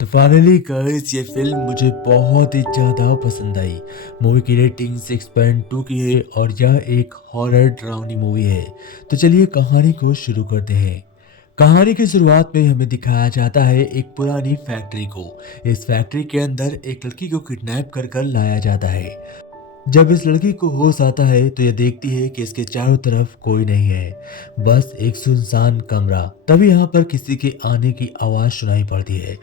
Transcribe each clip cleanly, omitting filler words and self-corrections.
तो finally guys ये film मुझे बहुत ही ज़्यादा पसंद आई। मूवी की रेटिंग 6.2 की है और यह एक हॉरर डरावनी मूवी है। तो चलिए कहानी को शुरू करते हैं। कहानी की शुरुआत में हमें दिखाया जाता है एक पुरानी फैक्ट्री को। इस फैक्ट्री के अंदर एक लड़की को किडनैप कर कर लाया जाता है। जब इस लड़की को होश आता है तो यह देखती है कि इसके चारों तरफ कोई नहीं है, बस एक सुनसान कमरा। तभी यहाँ पर किसी के आने की आवाज सुनाई पड़ती है।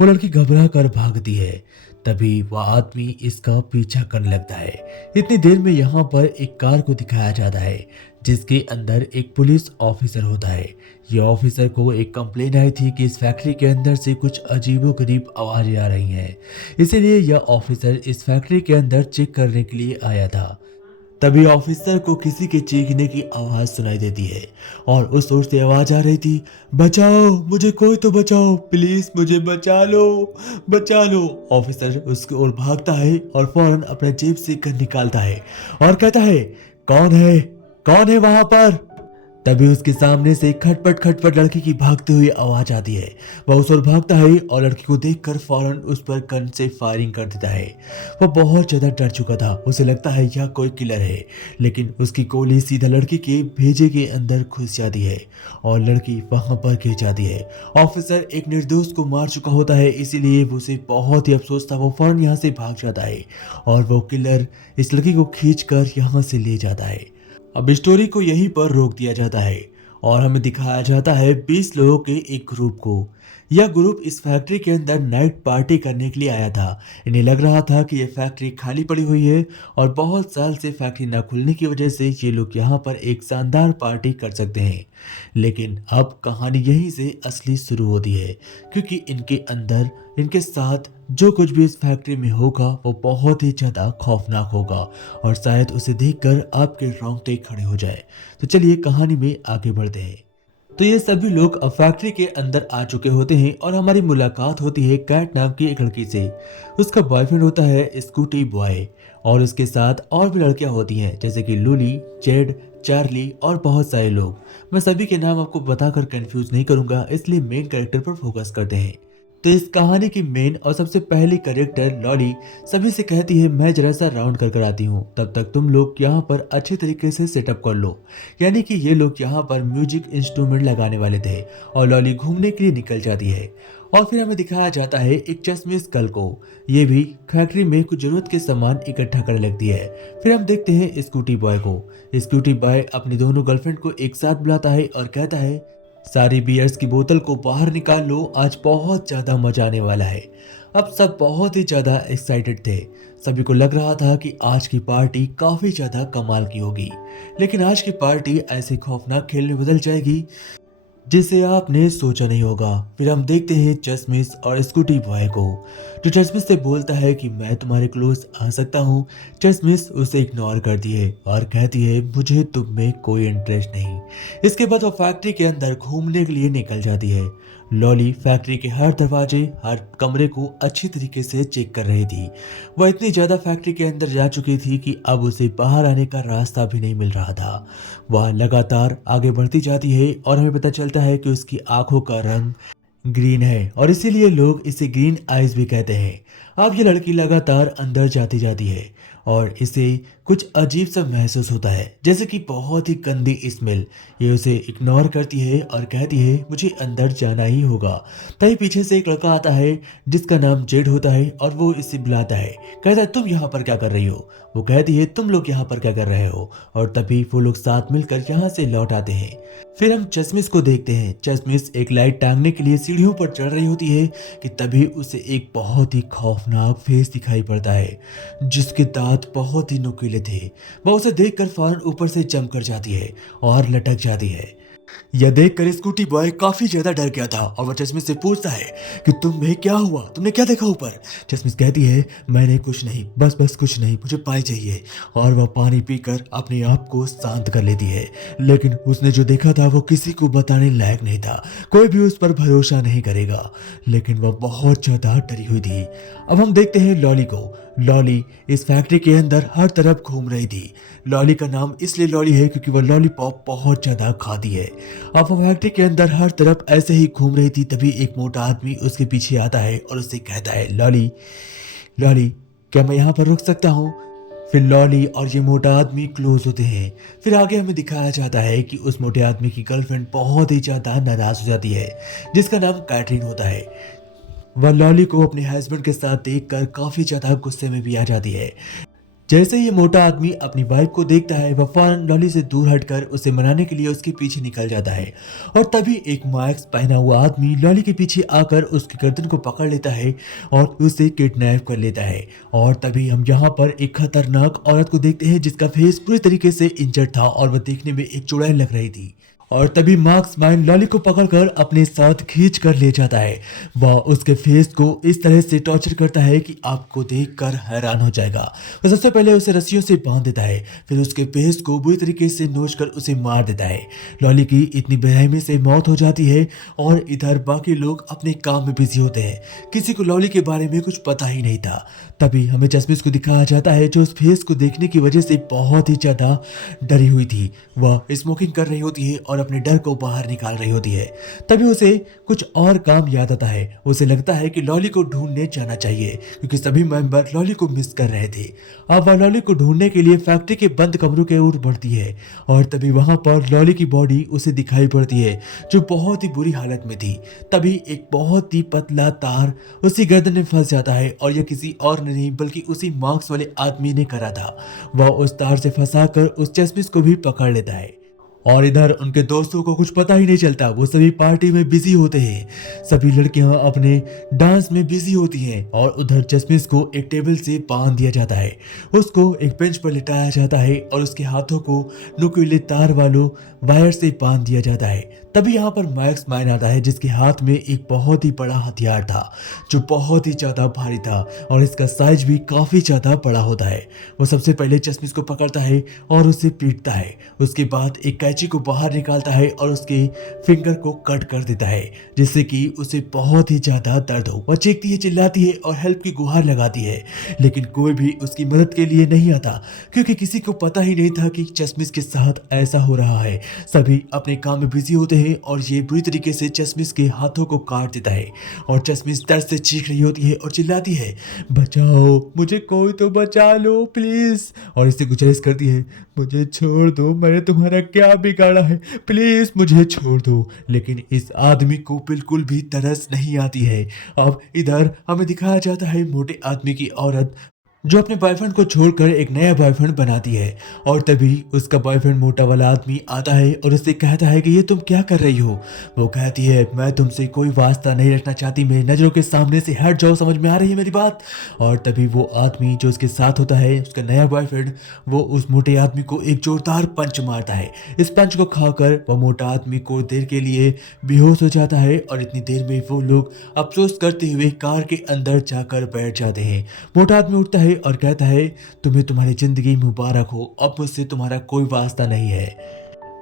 वो लड़की घबरा कर भागती है। तभी वह आदमी इसका पीछा करने लगता है। इतनी देर में यहाँ पर एक कार को दिखाया जाता है जिसके अंदर एक पुलिस ऑफिसर होता है। ये ऑफिसर को एक कंप्लेन आई थी कि इस फैक्ट्री के अंदर से कुछ अजीबोगरीब आवाजें आ रही हैं। इसीलिए यह ऑफिसर इस फैक्ट्री के अंदर चेक करने के लिए आया था। तभी ऑफिसर को किसी के चीखने की आवाज सुनाई देती है और उस ओर से आवाज आ रही थी, बचाओ मुझे, कोई तो बचाओ, प्लीज मुझे बचा लो, बचा लो। ऑफिसर उसकी ओर भागता है और फौरन अपने जेब से गन निकालता है और कहता है, कौन है, कौन है वहां पर। तभी उसके सामने से खटपट खटपट लड़की की भागती हुई आवाज आती है। वह उस ओर भागता है और लड़की को देखकर फौरन उस पर गन से फायरिंग कर देता है। वह बहुत ज्यादा डर चुका था, उसे लगता है यह कोई किलर है, लेकिन उसकी गोली सीधा लड़की के भेजे के अंदर घुस जाती है और लड़की वहां पर गिर जाती है। ऑफिसर एक निर्दोष को मार चुका होता है, इसीलिए उसे बहुत ही अफसोस था। वो फौरन यहाँ से भाग जाता है और वो किलर इस लड़की को खींच कर यहाँ से ले जाता है। अब स्टोरी को यहीं पर रोक दिया जाता है और हमें दिखाया जाता है 20 लोगों के एक ग्रुप को। यह ग्रुप इस फैक्ट्री के अंदर नाइट पार्टी करने के लिए आया था। इन्हें लग रहा था कि यह फैक्ट्री खाली पड़ी हुई है और बहुत साल से फैक्ट्री न खुलने की वजह से ये लोग यहाँ पर एक शानदार पार्टी कर सकते हैं। लेकिन अब कहानी यहीं से असली शुरू होती है, क्योंकि इनके अंदर, इनके साथ जो कुछ भी इस फैक्ट्री में होगा वो बहुत ही ज़्यादा खौफनाक होगा और शायद उसे देखकर आपके रोंगटे खड़े हो जाए। तो चलिए कहानी में आगे बढ़ते हैं। तो ये सभी लोग अब फैक्ट्री के अंदर आ चुके होते हैं और हमारी मुलाकात होती है कैट नाम की एक लड़की से। उसका बॉयफ्रेंड होता है स्कूटी बॉय और उसके साथ और भी लड़कियां होती हैं जैसे कि लूली, जेड, चार्ली और बहुत सारे लोग। मैं सभी के नाम आपको बताकर कंफ्यूज नहीं करूंगा, इसलिए मेन कैरेक्टर पर फोकस करते हैं। तो इस कहानी की मेन और सबसे पहली कैरेक्टर लॉली सभी से कहती है, मैं जरा सा राउंड कर कर आती हूँ, तब तक तुम लोग यहाँ पर अच्छे तरीके से सेटअप कर लो। यानी कि ये लोग यहाँ पर म्यूजिक इंस्ट्रूमेंट लगाने वाले थे और लॉली घूमने के लिए निकल जाती है। और फिर हमें दिखाया जाता है एक चश्मिश कल को। ये भी फैक्ट्री में कुछ जरूरत के सामान इकट्ठा करने लगती है। फिर हम देखते हैं स्कूटी बॉय को। स्कूटी बॉय अपनी दोनों गर्लफ्रेंड को एक साथ बुलाता है और कहता है, सारी बियर्स की बोतल को बाहर निकाल लो, आज बहुत ज्यादा मजा आने वाला है। अब सब बहुत ही ज्यादा एक्साइटेड थे। सभी को लग रहा था कि आज की पार्टी काफी ज्यादा कमाल की होगी, लेकिन आज की पार्टी ऐसे खौफनाक खेल में बदल जाएगी जिसे आपने सोचा नहीं होगा। फिर हम देखते हैं चश्मिश और स्कूटी बॉय को, जो चश्मिश से बोलता है कि मैं तुम्हारे क्लोज आ सकता हूँ। चश्मिश उसे इग्नोर करती है और कहती है, मुझे तुम में कोई इंटरेस्ट नहीं। इसके बाद वो फैक्ट्री के अंदर घूमने के लिए निकल जाती है। लॉली फैक्ट्री के हर दरवाजे, हर कमरे को अच्छी तरीके से चेक कर रही थी। वह इतनी ज्यादा फैक्ट्री के अंदर जा चुकी थी कि अब उसे बाहर आने का रास्ता भी नहीं मिल रहा था। वह लगातार आगे बढ़ती जाती है और हमें पता चलता है कि उसकी आंखों का रंग ग्रीन है और इसीलिए लोग इसे ग्रीन आइज भी कहते हैं। अब ये लड़की लगातार अंदर जाती जाती है और इसे कुछ अजीब सा महसूस होता है, जैसे कि बहुत ही गंदी स्मेल। ये उसे इग्नोर करती है और कहती है, मुझे अंदर जाना ही होगा। तभी पीछे से एक लड़का आता है जिसका नाम जेड होता है और वो इसे बुलाता है। कहता है, तुम यहाँ पर क्या कर रही हो। वो कहती है, तुम लोग यहाँ पर क्या कर रहे हो। और तभी वो लोग साथ मिलकर यहाँ से लौट आते हैं। फिर हम चश्मिश को देखते हैं। चश्मिश एक लाइट टांगने के लिए सीढ़ियों पर चढ़ रही होती है कि तभी उसे एक बहुत ही खौफनाक फेस दिखाई पड़ता है जिसके दांत बहुत ही नुकीले थे। वह उसे देखकर फौरन ऊपर से जंप कर जाती है और लटक जाती है। यह देखकर स्कूटी बॉय काफी ज्यादा डर गया था और वह चश्मिश से पूछता है कि तुम्हें क्या हुआ, तुमने क्या देखा ऊपर। चश्मिश कहती है, मैंने कुछ नहीं, बस बस कुछ नहीं, मुझे पानी चाहिए। और वह पानी पीकर अपने आप को शांत कर लेती है। लेकिन उसने जो देखा था वो किसी को बताने लायक नहीं था। कोई भी उस पर भरोसा नहीं करेगा, लेकिन वह बहुत ज्यादा डरी हुई थी। अब हम देखते हैं लॉली को। लॉली इस फैक्ट्री के अंदर हर तरफ घूम रही थी। लॉली का नाम इसलिए लॉली है क्योंकि वह लॉलीपॉप बहुत ज्यादा खाती है। अब वो फैक्ट्री के अंदर हर तरफ ऐसे ही घूम रही थी, तभी एक मोटा आदमी उसके पीछे आता है और उससे कहता है, लॉली लॉली क्या मैं यहाँ पर रुक सकता हूँ? फिर लॉली और ये मोटा आदमी क्लोज होते हैं। फिर आगे हमें दिखाया जाता है कि उस मोटे आदमी की गर्लफ्रेंड बहुत ही ज्यादा नाराज हो जाती है, जिसका नाम कैटरीन होता है। वह लॉली को अपने हस्बैंड के साथ देखकर काफी ज्यादा गुस्से में भी आ जाती है। जैसे ही ये मोटा आदमी अपनी वाइफ को देखता है, वह फौरन लॉली से दूर हटकर उसे मनाने के लिए उसके पीछे निकल जाता है। और तभी एक मास्क पहना हुआ आदमी लॉली के पीछे आकर उसकी गर्दन को पकड़ लेता है और उसे किडनैप कर लेता है। और तभी हम यहाँ पर एक खतरनाक औरत को देखते हैं जिसका फेस पूरी तरीके से इंजर्ड था और वह देखने में एक चुड़ैल लग रही थी। और तभी मार्क्स माइन लॉली को पकड़कर अपने साथ खींच कर ले जाता है। वह उसके फेस को इस तरह से टॉर्चर करता है कि आपको देखकर हैरान हो जाएगा। वह सबसे पहले उसे रस्सियों से बांध देता है, फिर उसके फेस को बुरी तरीके से नोच कर उसे मार देता है। लॉली की इतनी बेरहमी से मौत हो जाती है और इधर बाकी लोग अपने काम में बिजी होते हैं। किसी को लॉली के बारे में कुछ पता ही नहीं था। तभी हमें जस्मिस को दिखाया जाता है जो उस फेस को देखने की वजह से बहुत ही ज्यादा डरी हुई थी। वह स्मोकिंग कर रही होती है और अपने डर को बाहर निकाल रही होती है। तभी उसे कुछ और काम याद आता है। उसे लगता है कि लॉली को ढूंढने जाना चाहिए क्योंकि सभी मेंबर लॉली को मिस कर रहे थे। अब वह लॉली को ढूंढने के लिए फैक्ट्री के बंद कमरों की ओर बढ़ती है और तभी वहां पर लॉली की बॉडी उसे दिखाई पड़ती है जो बहुत ही बुरी हालत में थी। तभी एक बहुत ही पतला तार उसी गर्दन में फंस जाता है और यह किसी और ने नहीं बल्कि उसी मार्क्स वाले आदमी ने करा था। वह उस तार से फंसाकर उस चश्मिश को भी पकड़ लेता है। और इधर उनके दोस्तों को कुछ पता ही नहीं चलता, वो सभी पार्टी में बिजी होते हैं। सभी लड़कियां अपने डांस में बिजी होती हैं और उधर जस्मिस को एक टेबल से बांध दिया जाता है। उसको एक बेंच पर लिटाया जाता है और उसके हाथों को नुकीले तार वालों वायर से बांध दिया जाता है। तभी यहाँ पर मैक्स माइन आता है जिसके हाथ में एक बहुत ही बड़ा हथियार था जो बहुत ही ज्यादा भारी था और इसका साइज भी काफी ज्यादा बड़ा होता है। वो सबसे पहले जस्मिस को पकड़ता है और उसे पीटता है। उसके बाद एक कैंची को बाहर निकालता है और उसके फिंगर को कट कर देता है जिससे कि उसे बहुत ही ज्यादा दर्द हो। वह चीखती है, चिल्लाती है और हेल्प की गुहार लगाती है, लेकिन कोई भी उसकी मदद के लिए नहीं आता क्योंकि किसी को पता ही नहीं था कि चश्मिश के साथ ऐसा हो रहा है। सभी अपने काम में बिजी होते हैं और ये बुरी तरीके से चश्मिश के हाथों को काट देता है और चश्मिश दर्द से चीख रही होती है और चिल्लाती है, बचाओ मुझे, कोई तो बचा लो प्लीज। और इससे गुजारिश करती है, मुझे छोड़ दो, मैंने तुम्हारा क्या बिगाड़ा है, प्लीज मुझे छोड़ दो। लेकिन इस आदमी को बिल्कुल भी तरस नहीं आती है। अब इधर हमें दिखाया जाता है मोटे आदमी की औरत जो अपने बॉयफ्रेंड को छोड़कर एक नया बॉयफ्रेंड बनाती है। और तभी उसका बॉयफ्रेंड मोटा वाला आदमी आता है और उससे कहता है कि ये तुम क्या कर रही हो। वो कहती है, मैं तुमसे कोई वास्ता नहीं रखना चाहती, मेरी नजरों के सामने से हट जाओ, समझ में आ रही है मेरी बात। और तभी वो आदमी जो उसके साथ होता है, उसका नया बॉयफ्रेंड, वो उस मोटे आदमी को एक जोरदार पंच मारता है। इस पंच को खाकर वह मोटा आदमी को देर के लिए बेहोश हो जाता है और इतनी देर में वो लोग अफसोस करते हुए कार के अंदर जाकर बैठ जाते हैं। मोटा आदमी उठता है और कहता है, तुम्हें तुम्हारी जिंदगी मुबारक हो, अब मुझसे तुम्हारा कोई वास्ता नहीं है।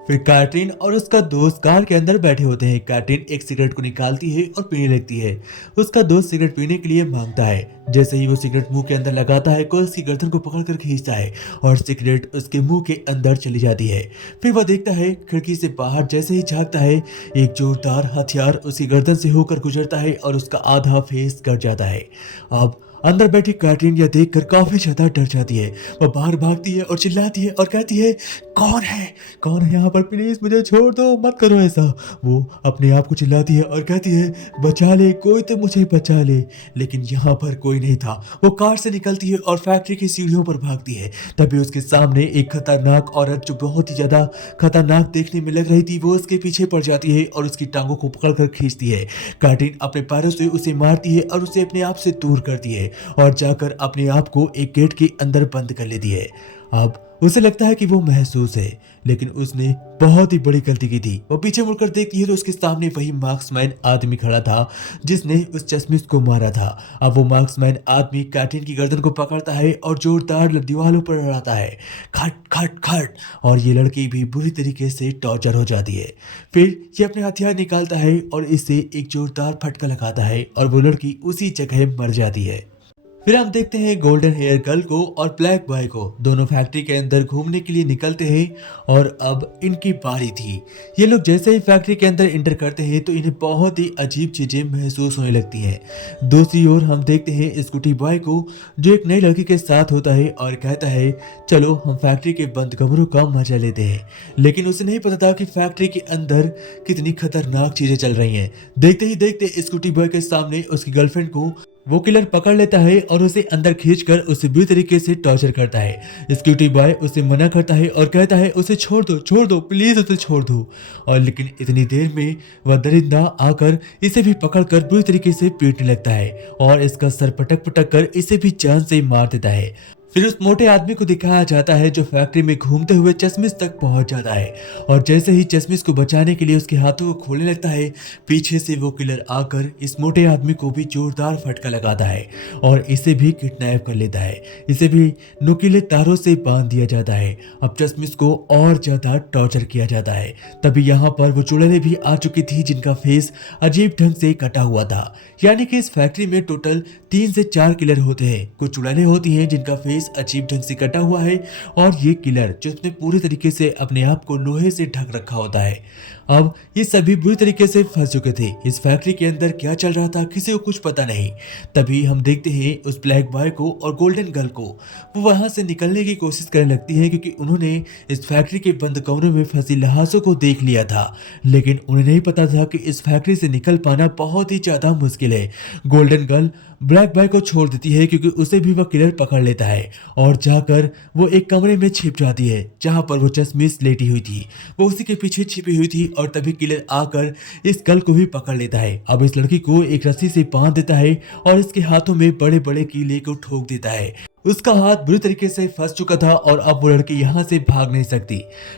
फिर कैटरीन और उसका दोस्त कार के अंदर बैठे होते हैं। कैटरीन एक सिगरेट को निकालती है और पीने लगती है। उसका दोस्त सिगरेट पीने के लिए मांगता है। जैसे ही वो सिगरेट मुंह के अंदर लगाता है, कोई उसकी गर्दन को पकड़कर खींचता है और सिगरेट उसके मुंह के अंदर चली जाती है। फिर वह देखता है खिड़की से बाहर, जैसे ही झांकता है एक जोरदार हथियार उसकी गर्दन से होकर गुजरता है और उसका आधा फेस कट जाता है। अब अंदर बैठी कैटरीन यह देखकर काफी ज्यादा डर जाती है। वह बाहर भागती है और चिल्लाती है और कहती है, कौन है यहाँ पर, प्लीज मुझे छोड़ दो, मत करो ऐसा। वो अपने आप को चिल्लाती है और कहती है, बचा ले, कोई तो मुझे बचा ले। लेकिन यहाँ पर कोई नहीं था। वो कार से निकलती है और फैक्ट्री की सीढ़ियों पर भागती है। तभी उसके सामने एक खतरनाक औरत जो बहुत ही ज्यादा खतरनाक देखने में लग रही थी, वो उसके पीछे पड़ जाती है और उसकी टांगों को पकड़कर खींचती है। कैटरीन अपने पैरों से उसे मारती है और उसे अपने आप से दूर करती है और जाकर अपने आप को एक गेट के अंदर बंद कर लेती है। अब उसे लगता है कि वो महसूस है, लेकिन उसने बहुत ही बड़ी गलती की थी। वो पीछे मुड़कर देखती है तो उसके सामने वही मार्क्समैन आदमी खड़ा था जिसने उस चश्मिश को मारा था। अब वो मार्क्समैन आदमी कैटरीन की गर्दन को पकड़ता है और जोरदार दीवारों पर लड़ाता है, खट खट खट, और ये लड़की भी बुरी तरीके से टॉर्चर हो जाती है। फिर ये अपने हथियार निकालता है और इसे एक जोरदार फटका लगाता है और वो लड़की उसी जगह मर जाती है। फिर हम देखते हैं गोल्डन हेयर गर्ल को और ब्लैक बॉय को, दोनों फैक्ट्री के अंदर घूमने के लिए निकलते हैं और अब इनकी बारी थी। ये लोग जैसे ही फैक्ट्री के अंदर इंटर करते हैं तो इन्हें बहुत ही अजीब चीजें महसूस होने लगती हैं। दूसरी ओर हम देखते हैं स्कूटी बॉय को, जो एक नई लड़की के साथ होता है और कहता है चलो हम फैक्ट्री के बंद कमरों का मजा लेते हैं। लेकिन उसे नहीं पता था कि फैक्ट्री के अंदर कितनी खतरनाक चीजें चल रही हैं। देखते ही देखते स्कूटी बॉय के सामने उसकी गर्लफ्रेंड को वो किलर पकड़ लेता है और उसे अंदर खींचकर उसे बुरी तरीके से टॉर्चर करता है। स्कूटी बॉय उसे मना करता है और कहता है उसे छोड़ दो प्लीज, उसे छोड़ दो। और लेकिन इतनी देर में वह दरिंदा आकर इसे भी पकड़कर बुरी तरीके से पीटने लगता है और इसका सर पटक पटक कर इसे भी जान से मार देता है। फिर उस मोटे आदमी को दिखाया जाता है जो फैक्ट्री में घूमते हुए चश्मिश तक पहुंच जाता है और जैसे ही चश्मिश को बचाने के लिए उसके हाथों को खोलने लगता है, पीछे से वो किलर आकर इस मोटे आदमी को भी जोरदार फटका लगाता है और इसे भी किडनैप कर लेता है। इसे भी नुकीले तारों से बांध दिया जाता है। अब चश्मिश को और ज्यादा टॉर्चर किया जाता है। तभी यहाँ पर वो चुड़ैलें भी आ चुकी थी जिनका फेस अजीब ढंग से कटा हुआ था। यानी कि इस फैक्ट्री में टोटल 3 से 4 किलर होते हैं। कुछ चुड़ैलें होती हैं जिनका फेस अजीब ढंग से कटा हुआ है और ये किलर जिसने पूरी तरीके से अपने आप को लोहे से ढक रखा होता है। अब ये सभी बुरी तरीके से फंस चुके थे। इस फैक्ट्री के अंदर क्या चल रहा था किसी को कुछ पता नहीं। तभी हम देखते हैं उस ब्लैक बॉय को और गोल्डन गर्ल को, वो वहां से निकलने की कोशिश करने लगती है क्योंकि उन्होंने इस फैक्ट्री के बंद कमरों में फंसी लहासों को देख लिया था। लेकिन उन्हें नहीं पता था कि इस फैक्ट्री से निकल पाना बहुत ही ज्यादा मुश्किल है। गोल्डन गर्ल ब्लैक बॉय को छोड़ देती है क्योंकि उसे भी वह किलर पकड़ लेता है और जाकर वो एक कमरे में छिप जाती है जहां पर वो चश्मिश लेटी हुई थी। वो उसी के पीछे छिपी हुई थी और तभी किलर आकर इस गर्ल को भी पकड़ लेता है। अब इस लड़की को एक रस्सी से बांध देता है और इसके हाथों में बड़े बड़े कीले को ठोक देता है। उसका हाथ बुरी तरीके से फंस चुका था और अब वो लड़की यहाँ से भाग नहीं सकती।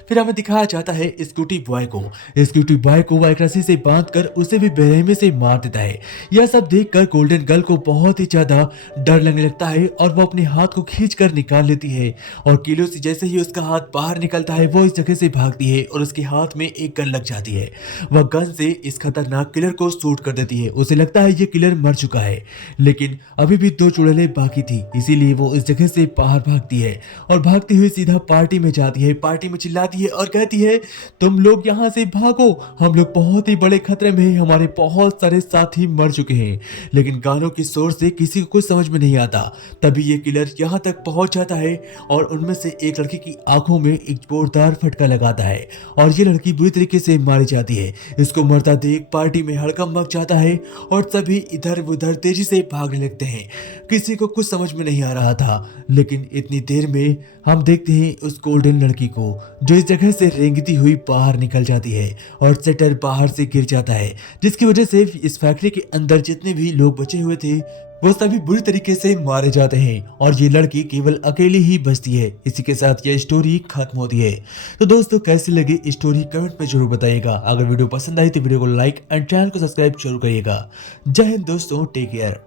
फिर हमें दिखाया जाता है स्कूटी बॉय को। स्कूटी बॉय को वह एक रस्सी से बांधकर उसे भी बेरहमी से मार देता है। यह सब देखकर गोल्डन गर्ल को बहुत ही ज्यादा डर लगने लगता है और वो अपने हाथ को खींचकर निकाल लेती है और कीलों से जैसे ही उसका हाथ बाहर निकलता है वो इस जगह से भागती है और उसके हाथ में एक गन लग जाती है। वह गन से इस खतरनाक किलर को शूट कर देती है। उसे लगता है ये किलर मर चुका है, लेकिन अभी भी 2 चुड़ैलें बाकी थी, इसीलिए वो इस जगह से बाहर भागती है और भागती हुई सीधा पार्टी में जाती है। पार्टी में चिल्लाती है और कहती है तुम लोग यहाँ से भागो, हम लोग बहुत ही बड़े खतरे में हैं, हमारे बहुत सारे साथी मर चुके हैं। लेकिन गानों की शोर से किसी को कुछ समझ में नहीं आता। तभी ये किलर यहाँ तक पहुंच जाता है और उनमें से एक लड़की की आंखों में एक जोरदार फटका लगाता है और ये लड़की बुरी तरीके से मारी जाती है। इसको मरता देख पार्टी में हड़कंप मच जाता है और सभी इधर उधर तेजी से भागने लगते हैं। किसी को कुछ समझ में नहीं आ रहा था, लेकिन इतनी देर में हम देखते हैं उस गोल्डन लड़की को जो इस जगह से रेंगती हुई बाहर निकल जाती है और शटर बाहर से गिर जाता है, जिसकी वजह से इस फैक्ट्री के अंदर जितने भी लोग बचे हुए थे वो सभी बुरी तरीके से मारे जाते हैं और ये लड़की केवल अकेली ही बचती है। इसी के साथ ये स्टोरी खत्म होती है। तो दोस्तों कैसी लगी स्टोरी कमेंट में जरूर बताइएगा। अगर वीडियो पसंद आई तो वीडियो को लाइक एंड चैनल को सब्सक्राइब जरूर करिएगा। जय हिंद दोस्तों, टेक केयर।